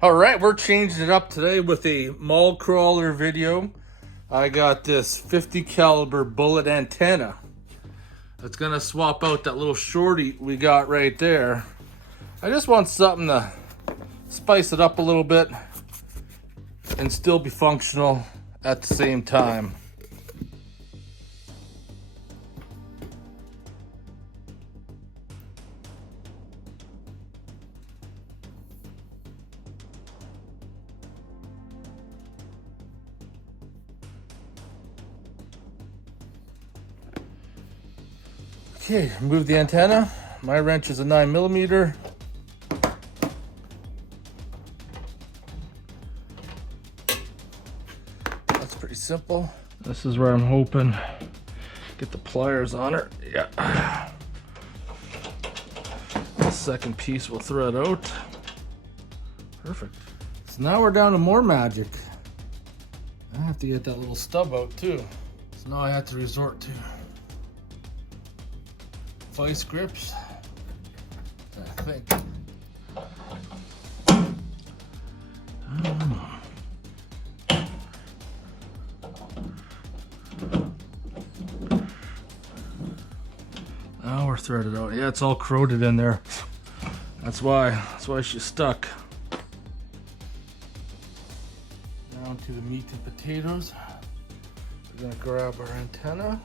All right, we're changing it up today with a mall crawler video. I got this 50 caliber bullet antenna. It's gonna swap out that little shorty we got right there. I just want something to spice it up a little bit and still be functional at the same time. Okay, remove the antenna. My wrench is a 9mm. That's pretty simple. This is where I'm hoping get the pliers on it. Yeah. The second piece will thread out. Perfect. So now we're down to more magic. I have to get that little stub out too. So now I have to resort to vice grips, I think. Now we're threaded out. Yeah, it's all corroded in there. That's why she's stuck. Down to the meat and potatoes. We're gonna grab our antenna.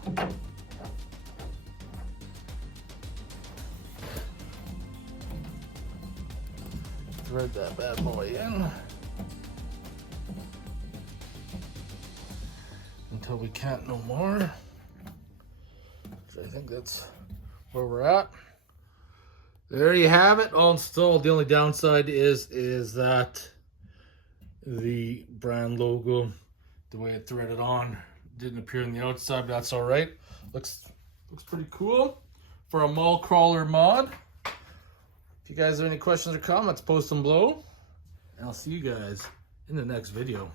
Thread that bad boy in until we can't no more. So I think that's where we're at. There you have it, all installed. The only downside is that the brand logo, the way it threaded on, didn't appear on the outside, but that's all right. Looks pretty cool for a mall crawler mod. If you guys have any questions or comments, post them below. And I'll see you guys in the next video.